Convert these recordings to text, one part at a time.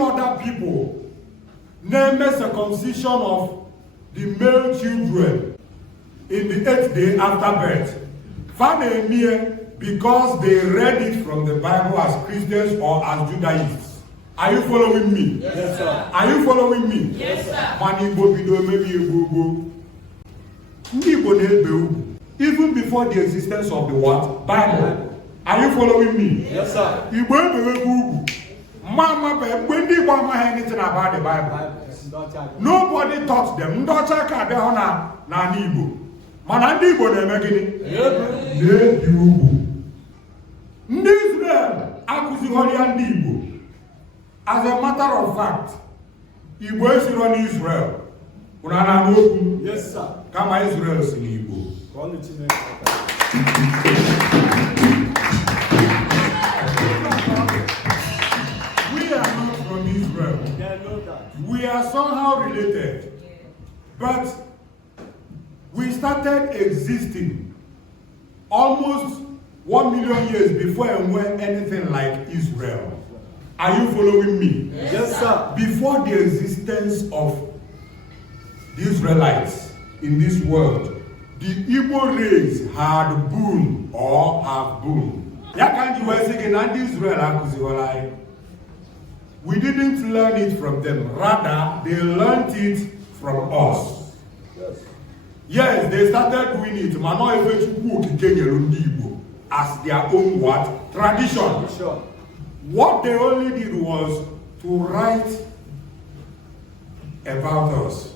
other people name a circumcision of the male children in the 8th day after birth. Fanny because they read it from the Bible as Christians or as Judaists. Are you following me? Yes, sir. Are you following me? Yes, sir. Mani Bobido maybe even before the existence of the what? Bible. Are you following me? Yes, sir. Mama, when they want anything about the Bible, nobody taught them. Ndocha ka be hona na Igbo. Mana ndị Igbo na-eme gịnị? Na-ebi ugwu. Ndị Israel akụzighọrọ ya ndị Igbo. As a matter of fact, Igbo esiro n'Israel. Una na n'okwu? Yes, sir. Kama Israel si n'Igbo. We are not from Israel. We are somehow related. But we started existing almost 1 million years before and when anything like Israel. Are you following me? Yes, sir. Before the existence of the Israelites in this world, the Igbo race had boon or have boon. We didn't learn it from them. Rather, they learned it from us. Yes, they started doing it. As their own what? Tradition. What they only did was to write about us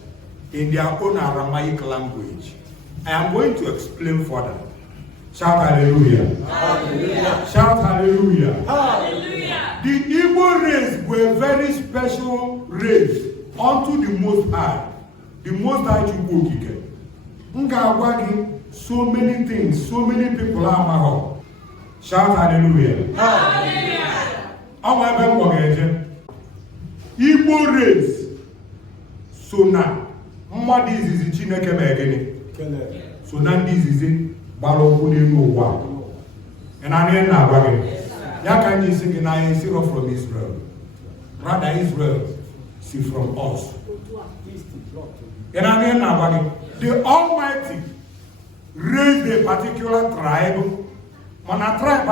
in their own Aramaic language. I am going to explain further. Shout hallelujah. Hallelujah. Shout hallelujah. Hallelujah. The Igbo race were a very special race unto the Most High. The Most High Chukwu. So many things, so many people are mahal. Shout hallelujah. Hallelujah. Igbo race. So now, what is it? Chineke megeni. So now this is it. And I mean now, can you sing I zero from Israel? Rather, Israel see from us. And I mean now, the Almighty raised a particular tribe, on a tribe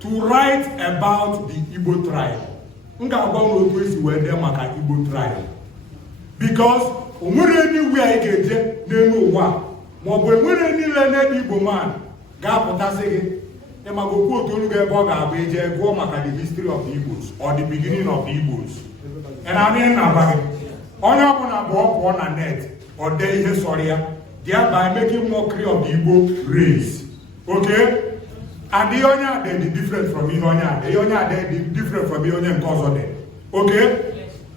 to write about the Igbo tribe. Igbo tribe. Because anywhere I get there, any Igbo man, the history of the Igbos or the beginning of the Igbos. And I mean on a net or thereby making mockery of the Igbo race. Okay? And the Onya they different from Ionia. The Onya they different from Ionia and Kozode. Okay?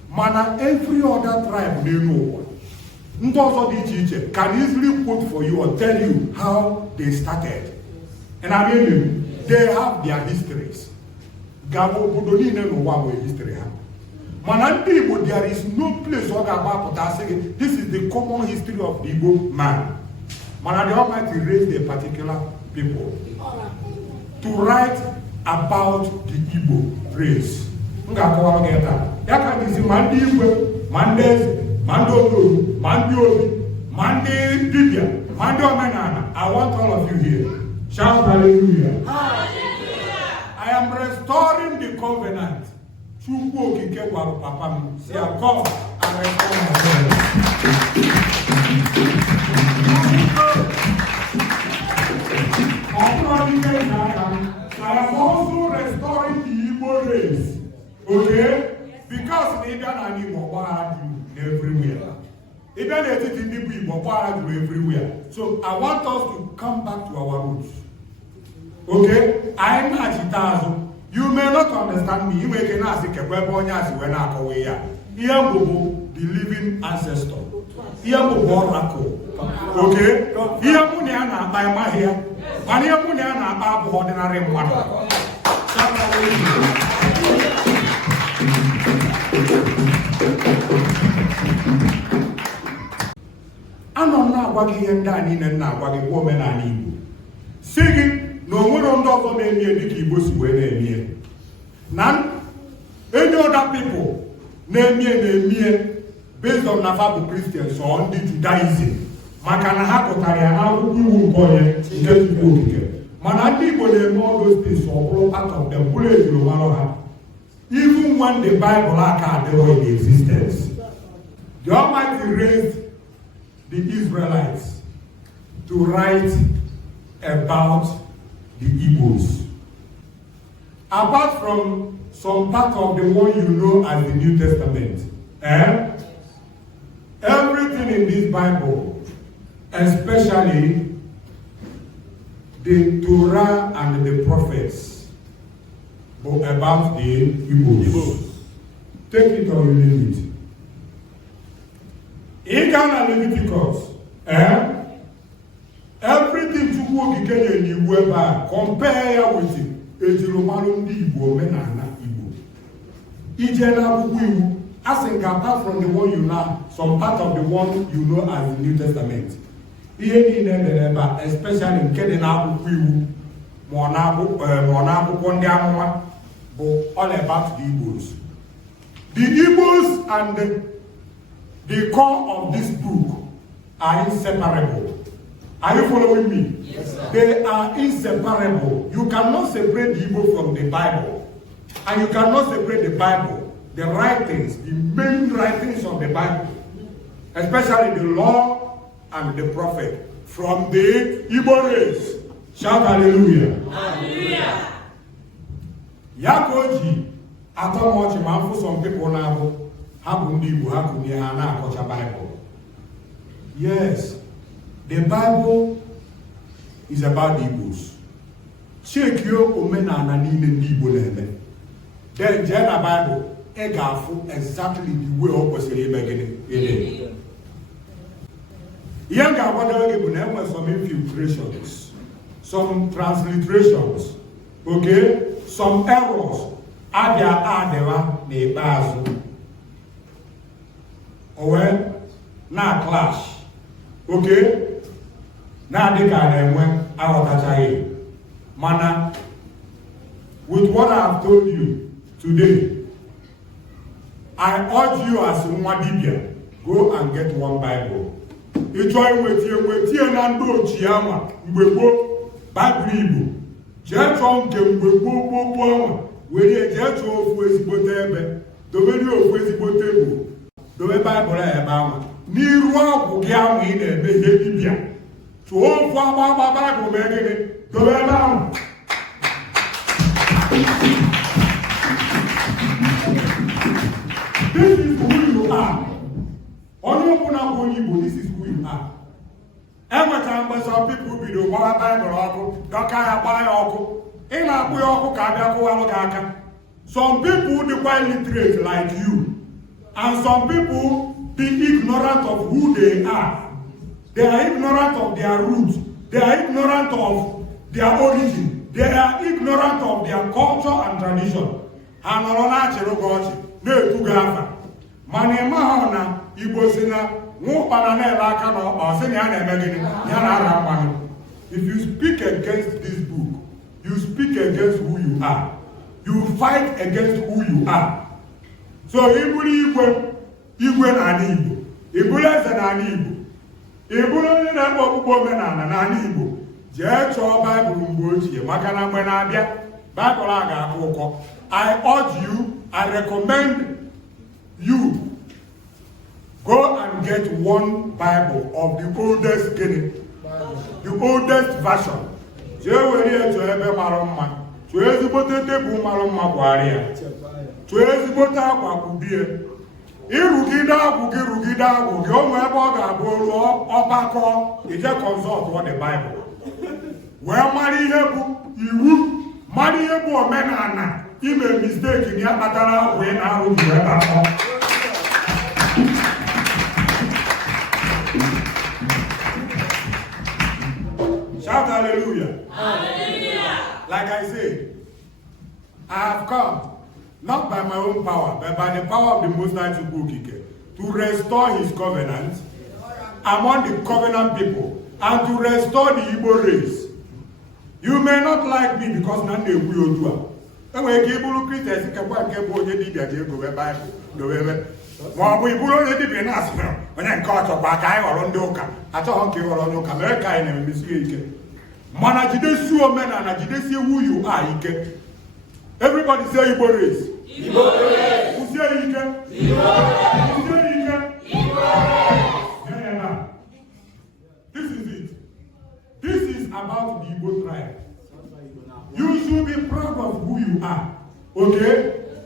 Mana every other tribe they know. Can easily quote for you or tell you how they started. And I mean, they have their histories. Gabo Budoni no one way history. Mananti, there is no place about saying this is the common history of the Igbo man. Man, the Almighty raised a particular people to write about the Igbo race. I want all of you here. Shout hallelujah. Hallelujah. I am restoring the covenant. Say, I'll come and restore myself. I am also restoring the Igbo race. Okay? Because they don't have everywhere. They don't have it everywhere. So I want us to come back to our roots. Okay? I am not. You may not understand me. You may not ask when I go here. The living ancestor. Oracle. Okay? Here Muniana by my hair. And here Muniana about ordinary one. I don't know what he and Danny and now what a woman I need. Singing. No one on top of any Igbo when they near. None any other people na-eme based on Nafabu Christians or the Judaism. Makana ha kotara ya na akwụkwọ iwu nke onye nke Chukwu okike. Mana ndị Igbo na-eme all those things or part of them bụrụ ejiromara ha. Even when the Bible aka adịrọ in existence, the Almighty raised the Israelites to write about the Igbos. Apart from some part of the one you know as the New Testament, everything in this Bible, especially the Torah and the prophets, but about the Igbos. Take it or you leave it. In Ghana Leviticus, everything Chukwu okike na-enyiwu ebe a, compare with ejiromarụ ndị Igbo omenala Igbo. Ije n'akwụkwọ iwu, asking apart from the one you know, some part of the one you know as the New Testament. Ihe niile mere ebe a, especially nke dị n'akwụkwọ iwu ma ọ n'akwụkwọ ndị amụma bụ all about the Igbos. The Igbos and the core of this book are inseparable. Are you following me? Yes, sir. They are inseparable. You cannot separate the Igbo from the Bible. And you cannot separate the Bible, the writings, the main writings of the Bible, especially the law and the prophet, from the Igbo race. Shout hallelujah. Hallelujah. Yakoji, Atomochi, Manfu, some people now have ndị Igbo, ha kunye ha na-akọcha Bible. Yes, the Bible is about the Igbos. Check your omenala niile ndị Igbo na-eme. Then jee na Bible, ị ga-afụ exactly the way ọ kwesịrị ime gịnị. Ihe m ga-agwado gị bụ na enwe some infiltrations, some transliterations, okay, some errors adịwa n'ikpeazụ. Owe na clash, okay, na adịka na-enwe aghọtachaghị. Mana with what I have told you today, I urge you as nwa dibia, go and get one Bible. Ịchọ inwetie na ndị ochie ama mgbe gboo Bible Igbo. Jee chọọ nke mgbe gboo ama were jee chọọ ofu ezigbote ebe, dobere ofu ezigbote Igbo, dobe Bible ebe ama. N'iru ọgwụ gị ahụ ị na-eme ihe dibia, chọọ ofu agba Bible mee gịnị, dobe ebe ahụ. This is who you are. Onye ọbụla bụ onye Igbo, this is who you are. Enwetara mgbe some people bido gbara Bible ọkụ, dọka ya gbara ya ọkụ. Ị na-akpụ ya ọkụ ka abịa kụwalụ gị aka. Some people dịkwa illiterate like you. And some people be ignorant of who they are. They are ignorant of their roots. They are ignorant of their origin. They are ignorant of their culture and tradition. Ha nọrọ na-achịrị gị ọchị, na-etu gị afa. Mana ịma ha na Igbo si na nwụkpana na-ele aka na ọkpa sị na ya na-eme gịnị, ya na-ara mmanụ. If you speak against this book, you speak against who you are. You fight against who you are. So iburu igwe n'ala Igbo, iburu eze n'ala Igbo, iburu onye na-ekpe okpukpe omenala n'ala Igbo, jee chọọ Baịbụl mgbe ochie maka na mgbe na-abịa Baịbụl a ga-akụ ụkọ. I urge you, I recommend you, go and get one Bible of the oldest the oldest version. Jee were ya chọọ ebe mara mma, chọọ ezigbote tebụl mara mma gwara ya, chọọ ezigbote akwa kwubie. Irugide agwụ gị onwe ebe ọ ga-abụ olu ọgbakọ ije consult the Bible. Wee mara ihe bụ iwu, mara ihe bụ omenala, ime mistake na ya kpatara agwụ ị na-arụ ji ebe akọ. Shout hallelujah. Hallelujah. Like I said, I have come not by my own power, but by the power of the Most High Chukwu okike, to restore his covenant among the covenant people and to restore the Igbo race. You may not like me because none of you do. enwere ike ịbụrụ Kristian kekwa nke bụ onye dibịa ji egowe Baịbụl dowebe ma ọ bụ ịbụrụ onye dibịa na-asị onye nke ọchọkwa ka anyị ghọrọ ndị ụka achọghọ ka ị ghọrọ onye ụka mere ka anyị na-emesi ya ike mana jidesie omenala jidesie who you are ike. Everybody say Igbo race. Igbo race. Usie ike. Igbo race. Usie ike. Igbo race. Yeah. This is it. This is about the Igbo tribe. You should be proud of who you are. Okay?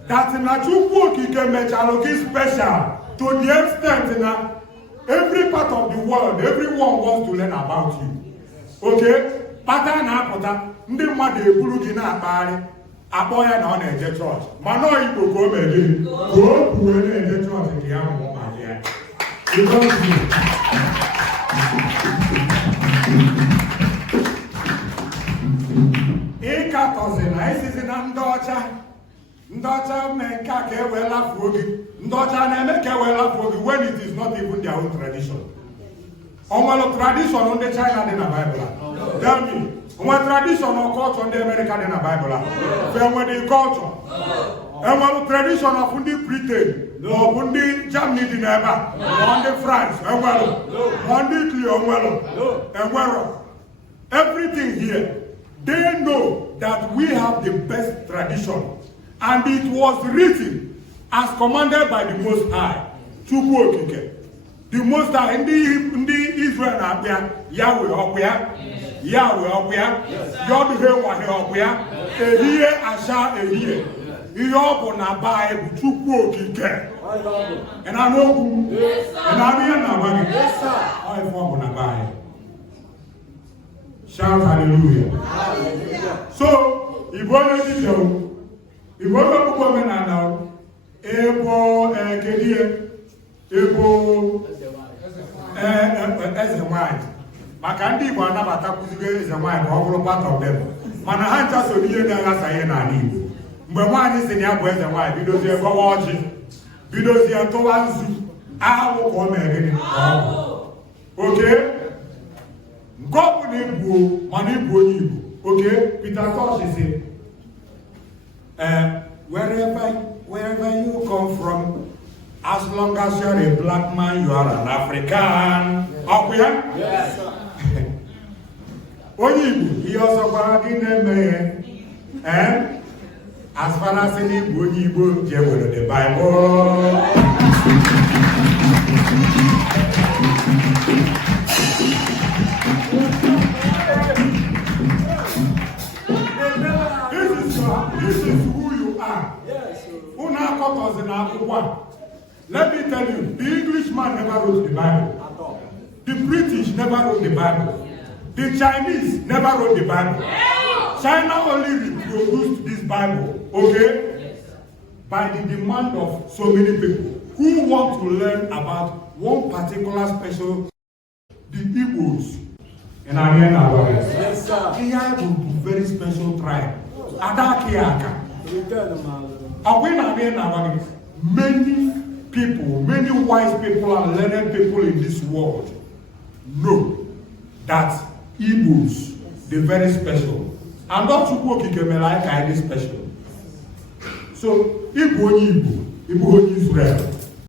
That na Chukwu Okike mechalo is special to the extent that every part of the world, everyone wants to learn about you. Okay? Pata na apụta ndị mmadụ eburu gị na-akpagharị akpọ ya na ọ na-eje chọọchị mana Igbo ka o megiri ka o kwuo na-eje chọọchị ka ya mụọ maka ya. Ịkatọzi na isizi na ndị ọcha mee nke a ka e wee lafuo gị ndị ọcha na-eme ka e wee lafuo gị when it is not even their own tradition. Onwere tradition ndị China dị na Bible a? Tell me, onwere tradition or culture ndị America dị na Bible a? Enwere culture? Enwere tradition of ndị Britain ma ọ bụ ndị Germany dị n'ebe a ma ndị France enwere ma ndị Italy enwere. Everything here, they know that we have the best tradition and it was written as commanded by the Most High, Chukwu Okike. The Most High, ndị Israel na-akpịa Yahweh ọkpịa, Yahweh ọkpịa, Yod Hewa ọkpịa, ehihie asha ehihie. Ihe ọ bụ na Baịbụl Chukwu Okike. Ị na-anụ okwu? Ị na-anụ ihe na-agwa gị? Ọ ife ọ bụ na Baịbụl. Shout hallelujah. So, Igbo onye dibịa o, Igbo onye okpukpe omenala o, ebo kedie, ebo eze nwanyị. Maka ndị Igbo anabatakwuzigo eze nwanyị ka ọ bụrụ part of them. Mana ha ncha so n'ihe na-aghasa ihe n'ala Igbo. Mgbe nwaanyị si na ya bụ eze nwanyị bidozie gọwa ọjị, bidozie tụwa nzu, ahụ ka o mere gịnị? Okay? Nke ọ bụ na Igbo mana Igbo onye Igbo. Okay? Peter Tosh si wherever you come from, as long as you're a black man, you are an African. Up here? Yes. Onye Igbo, ihe ọzọ gwara gị na-eme as far as any Igbo onye Igbo je were the Bible. This is who you are. Let me tell you, the Englishman never wrote the Bible. The British never wrote the Bible. The Chinese never wrote the Bible. China only reproduced this Bible, okay? By the demand of so many people who want to learn about one particular special, the Igbos. And I mean, yes, sir. Here is a very special tribe. Adakiaka. Many people, many wise people and learned people in this world know that Igbos, they're very special. And not Chukwu Okike like I is special. So, Igbo onye Igbo, Igbo onye Israel.